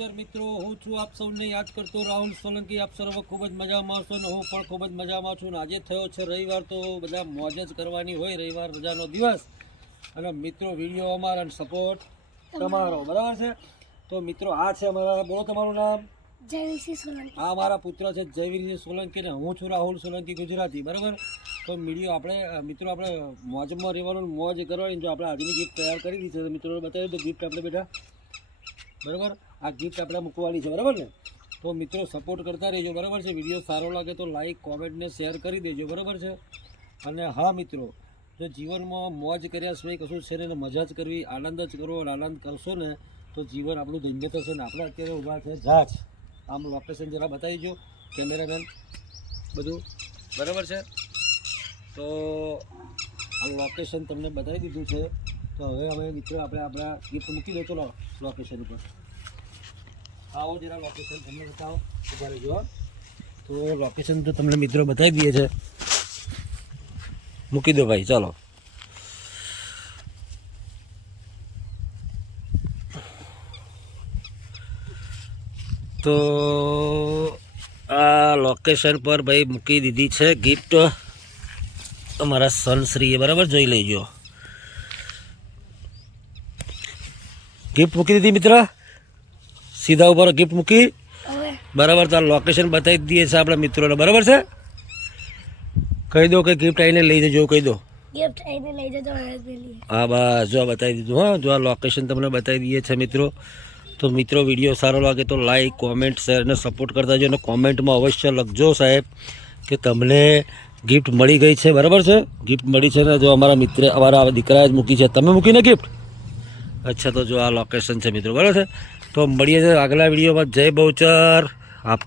નમસ્કાર મિત્રો, હું છું આપ સૌને યાદ કરતો રાહુલ સોલંકી। આપ સર્વ ખૂબ જ મજામાં છો ને હું પણ ખૂબ જ મજામાં છું। આજે થયો છે રવિવાર, તો બધા મોજ જ કરવાની હોય, રવિવાર રજાનો દિવસ। અને મિત્રો વિડીયો અમારા અને સપોર્ટ તમારો, બરાબર છે। તો મિત્રો આ છે અમારા, બોલો તમારું નામ? જયવીરસિંહ સોલંકી। આ મારા પુત્ર છે જયવીરસિંહ સોલંકી ને હું છું રાહુલ સોલંકી ગુજરાતી, બરાબર। તો વિડીયો આપણે મિત્રો આપણે મોજમાં રહેવાનું, મોજ કરવાની। જો આપણે આજની ગિફ્ટ તૈયાર કરી દીધી છે, મિત્રોને બતાવી દો ગિફ્ટ આપણે બેટા, બરાબર। આ ગિફ્ટ આપણે મૂકવાની છે, બરાબર ને। તો મિત્રો સપોર્ટ કરતા રહેજો, બરાબર છે। વિડીયો સારો લાગે તો લાઈક કોમેન્ટ ને શેર કરી દેજો, બરાબર છે। અને હા મિત્રો, જો જીવનમાં મોજ કર્યા સિવાય કશું છે ને, મજા જ કરવી, આનંદ જ કરો, આનંદ કરશો ને તો જીવન આપણું ધન્ય થશે ને। આપણે અત્યારે ઊભા છે જહાજ, આમ લોકેશન જરા બતાવી દો કેમેરામેન, બધું બરાબર છે। તો આ લોકેશન તમને બતાવી દીધું છે। તો હવે અમે મિત્રો આપણે આપણા ગિફ્ટ મૂકી દો, ચલો લોકેશન ઉપર આવો, જરા લોકેશન તમને બતાવો, ઉભા રહેજો। તો લોકેશન તો તમને મિત્રો બતાવી દઈએ છે, મૂકી દો ભાઈ, ચાલો। તો આ લોકેશન પર ભાઈ મૂકી દીધી છે ગિફ્ટ અમારા સનશ્રીએ, બરાબર, જોઈ લેજો। ગિફ્ટ મૂકી દીધી મિત્ર, સીધા ઉપર ગિફ્ટ મૂકી, બરાબર। તો આ લોકેશન બતાવી દઈએ છે આપણા મિત્રોને, બરાબર છે। કહી દો કે ગિફ્ટ આવીને લઈ જજો, કહી દો ગિફ્ટ આઈને લઈ જજો। હા બસ, જો બતાવી દીધું। હા, જો આ લોકેશન તમને બતાવી દઈએ છે મિત્રો। તો મિત્રો વિડીયો સારો લાગે તો લાઈક કોમેન્ટ શેર અને સપોર્ટ કરતા જો, અને કોમેન્ટમાં અવશ્ય લખજો સાહેબ કે તમને ગિફ્ટ મળી ગઈ છે, બરાબર છે। ગિફ્ટ મળી છે ને, જો અમારા મિત્ર, અમારા દીકરાએ જ મૂકી છે, તમે મૂકીને ગિફ્ટ? અચ્છા, તો જો આ લોકેશન છે મિત્રો, બરાબર છે। તો મળીએ છીએ આગલા વિડીયોમાં। જય બહુચર, આપ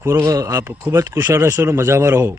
ખૂબ જ કુશળ રહેશો અને મજામાં રહો।